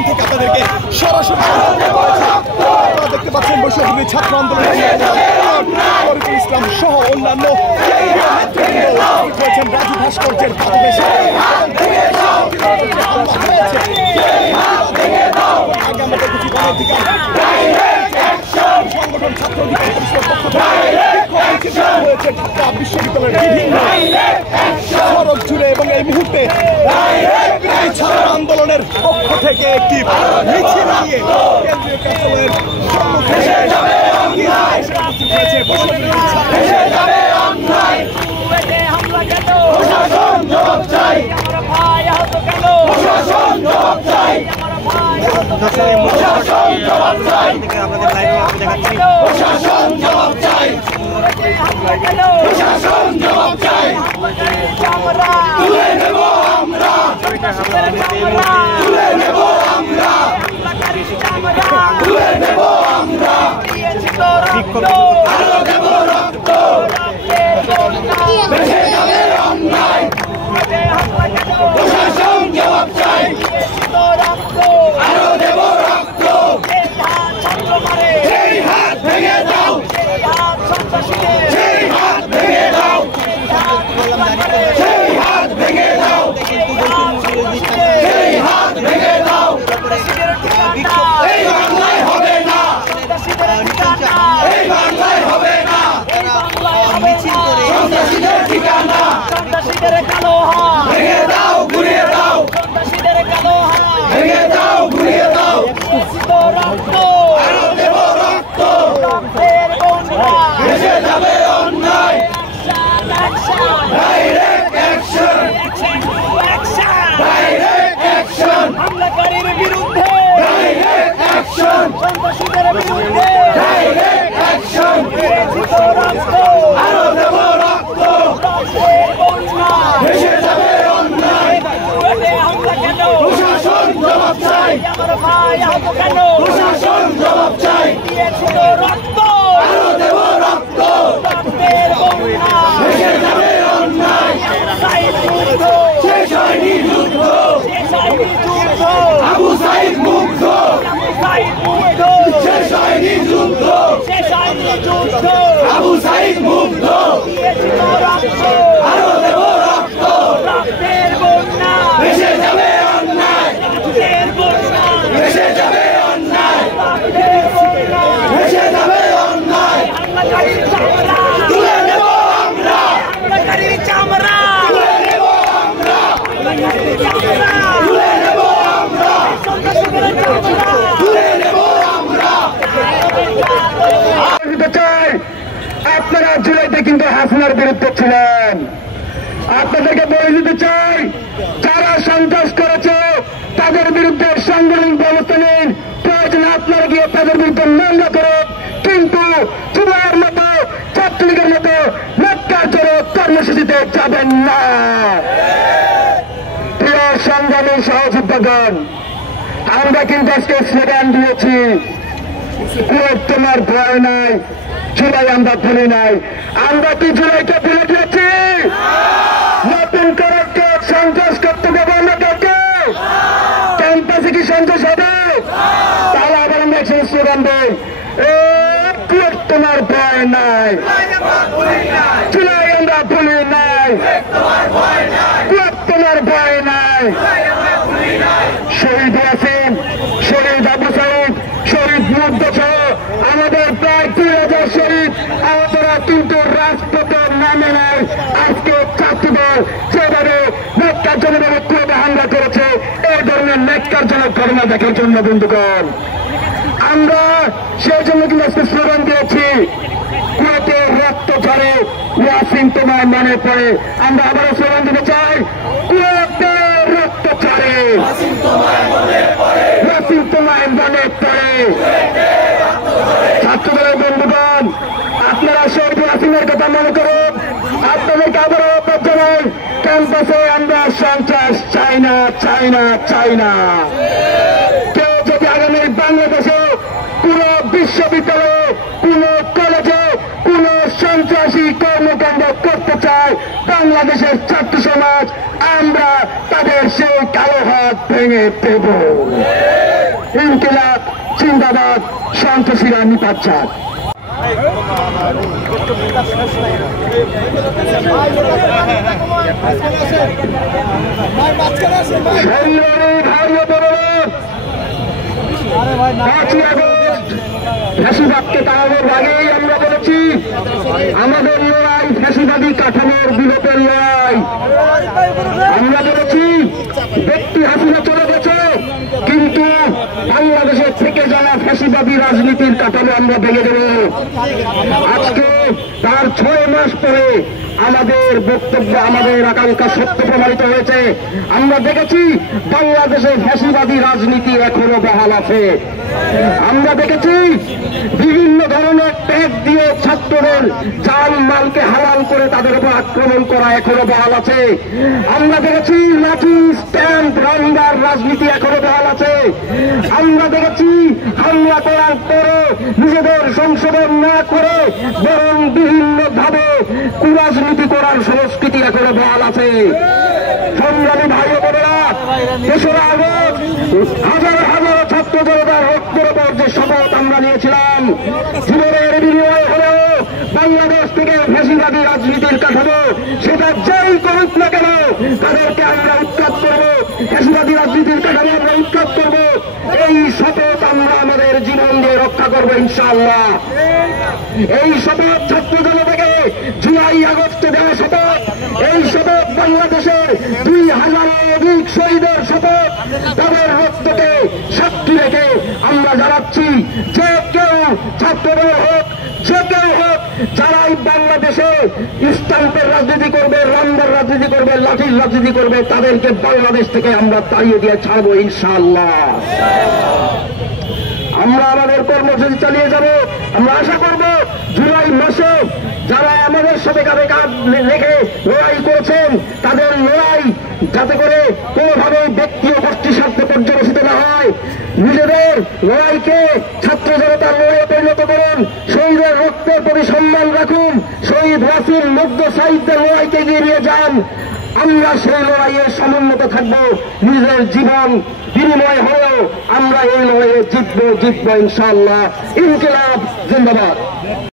সেখান থেকে আপনাদেরকে সরাসরি আপনারা দেখতে পাচ্ছেন বৈষম্য ছাত্র আন্দোলনের ফরিদুল ইসলাম সহ অন্যান্য হয়েছেন রাজু ভাস্কর্যের পাদদেশে আগে আমরা দেখেছি সংগঠন ছাত্র অধিকার পরিষদের পক্ষ থেকে হয়েছে ঢাকা বিশ্ববিদ্যালয়ের বিভিন্ন সড়ক জুড়ে এবং এই মুহূর্তে ছাত্র আন্দোলনের পক্ষ থেকে একটি মিছিল নিয়ে কেন্দ্রীয় কার্যালয়ের সম্মুখে আপনারা জুলাইতে কিন্তু হাসিনার বিরুদ্ধে ছিলেন। আপনাদেরকে বলে দিতে চাই, যারা সন্ত্রাস করেছে তাদের বিরুদ্ধে সাংগঠনিক ব্যবস্থা নিন, প্রয়োজনে আপনারা গিয়ে তাদের বিরুদ্ধে মামলা করুন, কিন্তু যুবকের মতো ছাত্রলীগের মতো ন্যাক্কারজনক কর্মসূচিতে যাবেন না। প্রিয় সংগ্রামী সহযোদ্ধাগণ, আমরা কিন্তু আজকে স্লোগান দিয়েছি, তোমার ভয় নাই, জুলাই আমরা ভুলি নাই। আমরা কি জুলাইকে ভুলে দিয়েছি? নতুন করে সন্ত্রাস করতে দেবো আমরা কাউকে? ক্যাম্পাসে কি সন্ত্রাস হবে? তাহলে আবার আমরা একসাথে স্লোগান দেই, তোমার ভয় নাই, জুলাই আমরা ভুলি নাই, তোমার ভয় নাই। শহীদ ইয়াসিন, শহীদ আবু সাইদ, শহীদ মুগ্ধ সহ আমাদের প্রায় 2000 শহীদ আহতরা কিন্তু রাজপথে নামে নেয়। আজকে ছাত্রদল যেভাবে ন্যাক্কারজনক ক্রমে হামলা করেছে, এই ধরনের ন্যাক্কারজনক ঘটনা দেখার জন্য বন্ধুগণ আমরা সেই জন্য কিন্তু আজকে স্লোগান দিয়েছি, কুয়েতে রক্ত ঝরে ওয়াসিম তোমার মনে পড়ে। আমরা আবারও স্লোগান দিতে চাই, কুয়েতে রক্ত ঝরে ওয়াসিম তোমার মনে পড়ে। ছাত্রদলের বন্ধুগণ, আপনারা শহীদ ওয়াসিমের কথা মনে করুন। আপনাদেরকে আবারও আহ্বান জানাই, ক্যাম্পাসে আমরা সন্ত্রাস চাই না, চাই না, চাই না। কেউ যদি আগামী বাংলাদেশে কোন বিশ্ববিদ্যালয়ে, কোন কলেজে কোন সন্ত্রাসী কর্মকাণ্ড করতে চায়, বাংলাদেশের ছাত্র সমাজ আমরা তাদের সেই কালো হাত ভেঙে দেব। ইনকিলাব জিন্দাবাদ, সন্ত্রাসীরা নিপাচ্ছাদ। ফ্যাসিবাদকে তাড়ানোর আগেই আমরা বলেছি আমাদের লড়াই ফ্যাসিবাদী কাঠামোর বিরোধের লড়াই। আমরা বলেছি ব্যক্তি হাসিনা চলে গেছে, কিন্তু বাংলাদেশে থেকে যাওয়া ফ্যাসিবাদী রাজনীতির কাঠামো আমরা ভেঙে দেব। আজকে তার 6 মাস পরে আমাদের বক্তব্য, আমাদের আকাঙ্ক্ষা সত্য প্রমাণিত হয়েছে। আমরা দেখেছি বাংলাদেশে ফ্যাসিবাদী রাজনীতি এখনো বহাল আছে। আমরা দেখেছি বিভিন্ন ধরনের ট্যাগ দিয়ে ছাত্রদের জান মালকে হালাল করে তাদের উপর আক্রমণ করা এখনো বহাল আছে। আমরা দেখেছি লাঠি স্ট্যাম্প রান্নার রাজনীতি এখনো বহাল আছে। আমরা দেখেছি হামলা করার পরে নিজেদের সংশোধন না করে বরং বিভিন্ন ভাবে কুরাজনীতি করার সংস্কৃতি এখনো বহাল আছে। সংগ্রামী ভাই বোনেরা, 3রা আগস্ট হাজার হাজার ছাত্র জনতার রক্তের উপর যে শপথ আমরা নিয়েছিলাম, জীবনের বিনিময় হলেও বাংলাদেশ থেকে ফ্যাসিবাদী রাজনীতির কাঠামো সেটা যেই করুক না কেন তাদেরকে আমরা উৎখাত করব, ফ্যাসিবাদী রাজনীতির কাঠামো আমরা উৎখাত করব। এই শপথ আমরা আমাদের জীবন দিয়ে রক্ষা করবো ইনশাআল্লাহ। এই শপথ ছাত্র জনতাকে জুলাই আগস্টে দেওয়া শপথ, এই শপথ বাংলাদেশের 2000-এর অধিক শহীদের শপথ, তাদের রক্তকে সাক্ষী রেখে আমরা জানাচ্ছি যে কেউ ছাত্রদের হোক, যে কেউ হোক, যারাই বাংলাদেশে স্ট্যাম্পের রাজনীতি করবে, রান্নার রাজনীতি করবে, লাঠির রাজনীতি করবে, তাদেরকে বাংলাদেশ থেকে আমরা তাড়িয়ে দিয়ে ছাড়বো ইনশাআল্লাহ। আমরা আমাদের কর্মসূচি চালিয়ে যাব। আমরা আশা করব জুলাই মাসে যারা আমাদের সাথে কাঁধে কাঁধ রেখে লড়াই করেছেন তাদের লড়াই যাতে করে কোনোভাবে ব্যক্তি ও গোষ্ঠীর স্বার্থে পর্যবেসিত না হয়। নিজেদের লড়াইকে ছাত্র জনতার লড়াইয়ে পরিণত করুন, শহীদের রক্তের প্রতি সম্মান রাখুন, শহীদ ওয়াসিম মুগ্ধ সাহিত্যের লড়াইকে এগিয়ে নিয়ে যান। আমরা সেই লড়াইয়ে সমুন্নত থাকব, নিজের জীবন বিনিময় হলেও আমরা এই লড়াইয়ে জিতবো ইনশাআল্লাহ। ইনকিলাব জিন্দাবাদ।